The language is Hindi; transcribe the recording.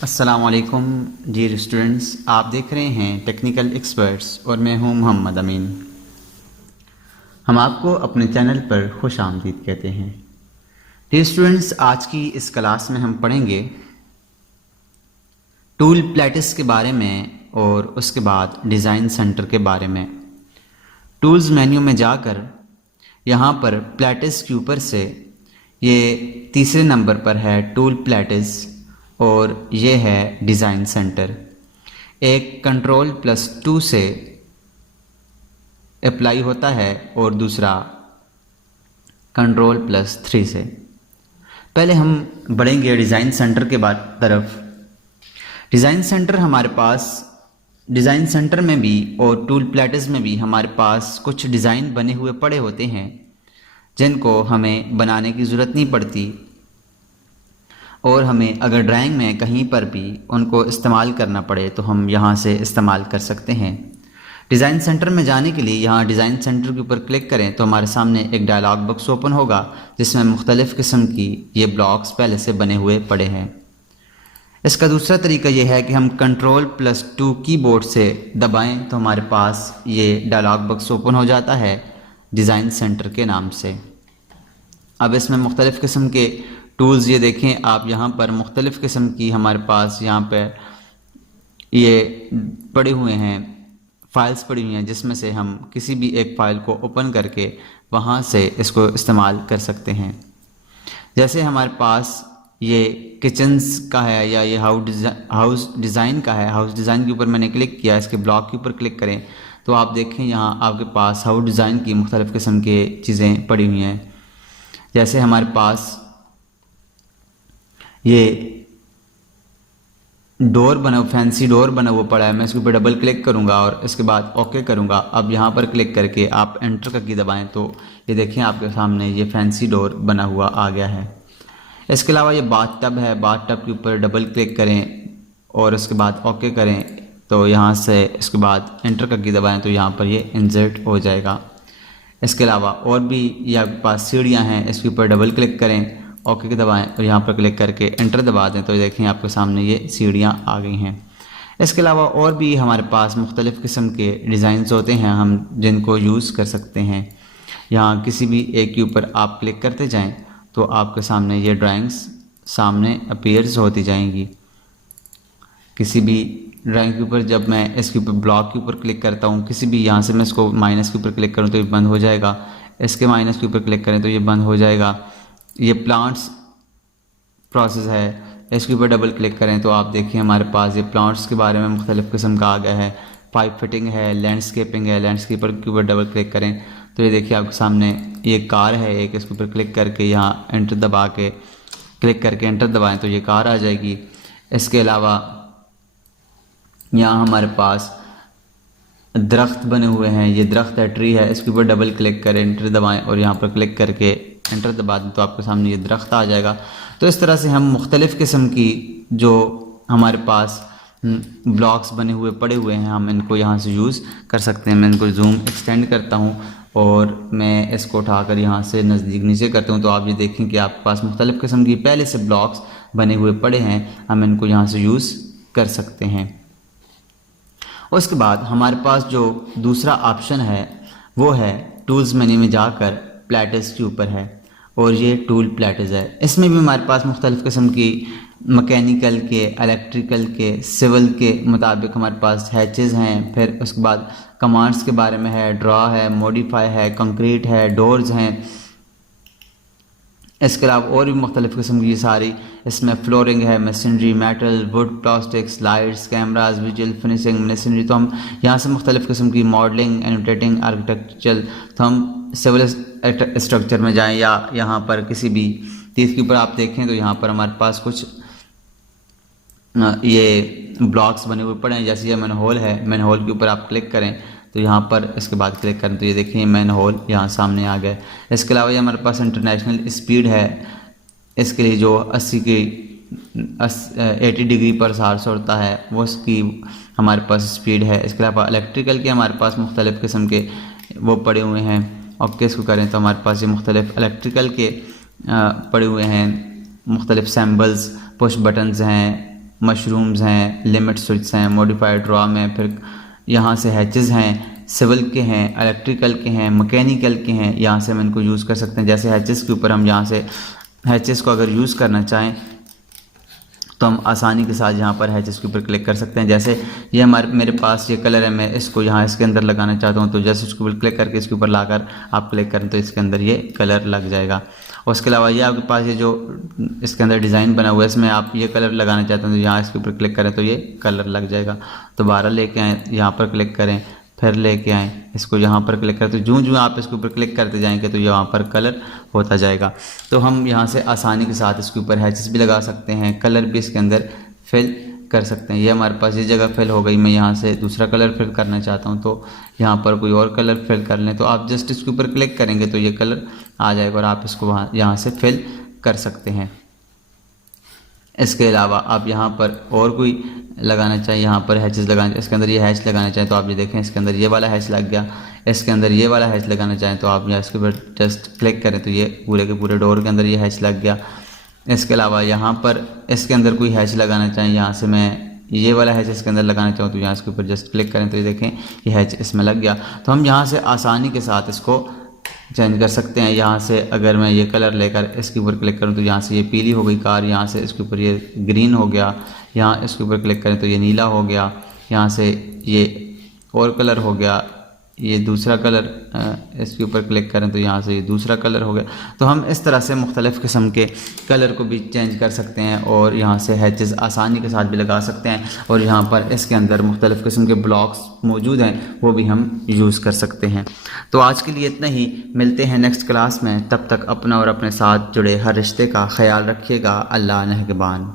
अस्सलाम वालेकुम डियर स्टूडेंट्स, आप देख रहे हैं टेक्निकल एक्सपर्ट्स और मैं हूं मोहम्मद अमीन। हम आपको अपने चैनल पर खुश आमदीद कहते हैं। डियर स्टूडेंट्स, आज की इस क्लास में हम पढ़ेंगे टूल प्लेटिस के बारे में और उसके बाद डिज़ाइन सेंटर के बारे में। टूल्स मेन्यू में जाकर यहाँ पर प्लेटिस के ऊपर से ये तीसरे नंबर पर है टूल प्लेटिस और ये है डिज़ाइन सेंटर। एक Ctrl+2 से अप्लाई होता है और दूसरा Ctrl+3 से। पहले हम बढ़ेंगे डिज़ाइन सेंटर के बाद तरफ। डिज़ाइन सेंटर हमारे पास डिज़ाइन सेंटर में भी और टूल प्लेटिस में भी हमारे पास कुछ डिज़ाइन बने हुए पड़े होते हैं जिनको हमें बनाने की ज़रूरत नहीं पड़ती और हमें अगर ड्राइंग में कहीं पर भी उनको इस्तेमाल करना पड़े तो हम यहाँ से इस्तेमाल कर सकते हैं। डिज़ाइन सेंटर में जाने के लिए यहाँ डिज़ाइन सेंटर के ऊपर क्लिक करें तो हमारे सामने एक डायलॉग बॉक्स ओपन होगा जिसमें मुख्तलिफ़ किस्म की ये ब्लॉक्स पहले से बने हुए पड़े हैं। इसका दूसरा तरीका ये है कि हम Ctrl+2 कीबोर्ड से दबाएं तो हमारे पास ये डायलॉग बॉक्स ओपन हो जाता है डिज़ाइन सेंटर के नाम से। अब इसमें मुख्तलिफ़ किस्म के टूल्स ये देखें आप, यहाँ पर मुख्तलिफ़ किस्म की हमारे पास यहाँ पे ये पड़े हुए हैं, फ़ाइल्स पड़ी हुई हैं जिसमें से हम किसी भी एक फ़ाइल को ओपन करके वहाँ से इसको इस्तेमाल कर सकते हैं। जैसे हमारे पास ये किचन्स का है या ये हाउस डिज़ाइन का है। हाउस डिज़ाइन के ऊपर मैंने क्लिक किया, इसके ब्लॉक के ऊपर क्लिक करें तो आप देखें यहाँ आपके पास हाउस डिज़ाइन की मुख्तलिफ़ किस्म के चीज़ें पड़ी हुई हैं। जैसे हमारे पास ये डोर बना, फैंसी डोर बना हुआ पड़ा है। मैं इसके ऊपर डबल क्लिक करूंगा और इसके बाद ओके करूंगा। अब यहाँ पर क्लिक करके आप एंटर का की दबाएं तो ये देखें आपके सामने ये फैंसी डोर बना हुआ आ गया है। इसके अलावा ये बाथ टब है, बाथ टब के ऊपर डबल क्लिक करें और उसके बाद ओके करें तो यहाँ से इसके बाद एंटर का की दबाएँ तो यहाँ पर ये इंसर्ट हो जाएगा। इसके अलावा और भी ये आपके पास सीढ़ियाँ हैं, इसके ऊपर डबल क्लिक करें, ओके के दबाएं और यहाँ पर क्लिक करके एंटर दबा दें तो देखें आपके सामने ये सीढ़ियाँ आ गई हैं। इसके अलावा और भी हमारे पास मुख्तलिफ़ किस्म के डिज़ाइंस होते हैं हम जिनको यूज़ कर सकते हैं। यहाँ किसी भी एक के ऊपर आप क्लिक करते जाएं तो आपके सामने ये ड्राइंग्स सामने अपीयर्स होती जाएंगी। किसी भी ड्राइंग के ऊपर जब मैं इसके ऊपर ब्लॉक के ऊपर क्लिक करता हूँ, किसी भी यहाँ से मैं इसको माइनस के ऊपर क्लिक करूँ तो ये बंद हो जाएगा। इसके माइनस के ऊपर क्लिक करें तो ये बंद हो जाएगा। ये प्लांट्स प्रोसेस है, इसके ऊपर डबल क्लिक करें तो आप देखिए हमारे पास ये प्लांट्स के बारे में मुख्तलिफ़ किस्म का आ गया है। पाइप फिटिंग है, लैंडस्केपिंग है, लैंडस्केपर के ऊपर डबल क्लिक करें तो ये देखिए आपके सामने ये कार है एक, इसके ऊपर क्लिक करके यहाँ एंटर दबा के क्लिक करके एंटर दबाएं तो ये कार आ जाएगी। इसके अलावा यहाँ हमारे पास दरख्त बने हुए हैं, ये दरख्त है, ट्री है, इसके ऊपर डबल क्लिक करें, एंटर दबाएं और यहाँ पर क्लिक करके एंटर दबा दें तो आपके सामने ये दरख्त आ जाएगा। तो इस तरह से हम मुख्तलिफ़ किस्म की जो हमारे पास ब्लॉक्स बने हुए पड़े हुए हैं हम इनको यहाँ से यूज़ कर सकते हैं। मैं इनको जूम एक्सटेंड करता हूँ और मैं इसको उठाकर यहाँ से नज़दीक नीचे करता हूँ तो आप ये देखें कि आपके पास मुख्तलिफ़ किस्म की पहले से ब्लॉक्स बने हुए पड़े हैं, हम इनको यहाँ से यूज़ कर सकते हैं। उसके बाद हमारे पास जो दूसरा ऑप्शन है वो है टूल्स मेन्यू में जाकर प्लेटिस के ऊपर है और ये टूल प्लेटिस है। इसमें भी हमारे पास मुख्तलिफ़ किस्म की मैकेनिकल के, इलेक्ट्रिकल के, सिविल के मुताबिक हमारे पास हैचेज़ हैं। फिर उसके बाद कमांड्स के बारे में है, ड्रा है, मॉडिफाई है, कंक्रीट है, डोर्स हैं। इसके अलावा और भी मुख्तलिफ़ किस्म की सारी इसमें फ्लोरिंग है, machinery, metal, would, plastics, lights, cameras, visual, finishing, machinery. तो हम यहाँ से मुख्तलिफ़ किस्म की मॉडलिंग, एनोटेटिंग, आर्किटेक्चरल, तो हम सिविल स्ट्रक्चर में जाएं या यहाँ पर किसी भी चीज़ के ऊपर आप देखें तो यहाँ पर हमारे पास कुछ ये ब्लॉक्स बने हुए पड़े हैं। जैसे ये मैन होल है, मैन होल के ऊपर आप क्लिक करें तो यहाँ पर इसके बाद क्लिक करें तो ये देखिए मैन होल यहाँ सामने आ गया। इसके अलावा ये हमारे पास इंटरनेशनल स्पीड है, इसके लिए जो 80 डिग्री पर सार्स होता है वो उसकी हमारे पास स्पीड है। इसके अलावा इलेक्ट्रिकल के हमारे पास मुख्तलिफ़ किस्म के वो पड़े हुए हैं। और किसको करें तो हमारे पास ये मुख्तलिफ़ इलेक्ट्रिकल के पड़े हुए हैं, मुख्तलिफ़ सैम्बल्स, पुश बटन्स हैं, मशरूम्स हैं, लिमिट स्विच हैं, मॉडिफाइड रॉम हैं, फिर यहाँ से हैचेस हैं, सिविल के हैं, इलेक्ट्रिकल के हैं, मैकेनिकल के हैं, यहाँ से हम इनको यूज़ कर सकते हैं। जैसे हैचेस के ऊपर हम यहाँ से हैचेस को अगर यूज़ करना चाहें तो हम आसानी के साथ यहाँ पर हैचेस के ऊपर क्लिक कर सकते हैं। जैसे ये मेरे पास ये कलर है, मैं इसको यहाँ इसके अंदर लगाना चाहता हूँ, तो जैसे इसके ऊपर क्लिक करके इसके ऊपर लाकर आप क्लिक करें तो इसके अंदर ये कलर लग जाएगा। और उसके अलावा ये आपके पास ये जो इसके अंदर डिज़ाइन बना हुआ है, इसमें आप ये कलर लगाना चाहते हैं तो यहाँ इसके ऊपर क्लिक करें तो ये कलर लग जाएगा। दोबारा लेके आएँ, यहाँ पर क्लिक करें, फिर लेके आएँ, इसको यहाँ पर क्लिक करें, तो जूँ आप इसके ऊपर क्लिक करते जाएंगे तो यहाँ पर कलर होता जाएगा। तो हम यहाँ से आसानी के साथ इसके ऊपर हैचेस भी लगा सकते हैं, कलर भी इसके अंदर फिल कर सकते हैं। ये हमारे पास ये जगह फिल हो गई, मैं यहाँ से दूसरा कलर फिल करना चाहता हूँ तो यहाँ पर कोई और कलर फिल कर लें, तो आप जस्ट इसके ऊपर क्लिक करेंगे तो ये कलर आ जाएगा और आप इसको यहाँ से फिल कर सकते हैं। इसके अलावा आप यहाँ पर और कोई लगाना चाहिए, यहाँ पर हैचेस लगाना, इसके अंदर ये हैच लगाना चाहें तो आप ये देखें इसके अंदर ये वाला हैच लग गया। इसके अंदर ये वाला हैच लगाना चाहें तो आप यहाँ इसके ऊपर जस्ट क्लिक करें तो ये पूरे के पूरे डोर के अंदर ये हैच लग गया। इसके अलावा यहाँ पर इसके अंदर कोई हैच लगाना चाहें, यहाँ से मैं ये वाला हैच इसके अंदर लगाना चाहूँ तो यहाँ इसके ऊपर जस्ट क्लिक करें तो ये देखें ये हैच इसमें लग गया। तो हम यहाँ से आसानी के साथ इसको चेंज कर सकते हैं। यहाँ से अगर मैं ये कलर लेकर इसके ऊपर क्लिक करूँ तो यहाँ से ये पीली हो गई कार, यहाँ से इसके ऊपर ये ग्रीन हो गया, यहाँ इसके ऊपर क्लिक करें तो ये नीला हो गया, यहाँ से ये और कलर हो गया, ये दूसरा कलर, इसके ऊपर क्लिक करें तो यहाँ से ये दूसरा कलर हो गया। तो हम इस तरह से मुख्तलिफ़ किस्म के कलर को भी चेंज कर सकते हैं और यहाँ से हैचेस आसानी के साथ भी लगा सकते हैं। और यहाँ पर इसके अंदर मुख्तलिफ़ किस्म के ब्लॉक्स मौजूद हैं, वो भी हम यूज़ कर सकते हैं। तो आज के लिए इतना ही, मिलते हैं नेक्स्ट क्लास में। तब तक अपना और अपने साथ जुड़े हर रिश्ते का ख्याल रखिएगा। अल्लाह निगहबान।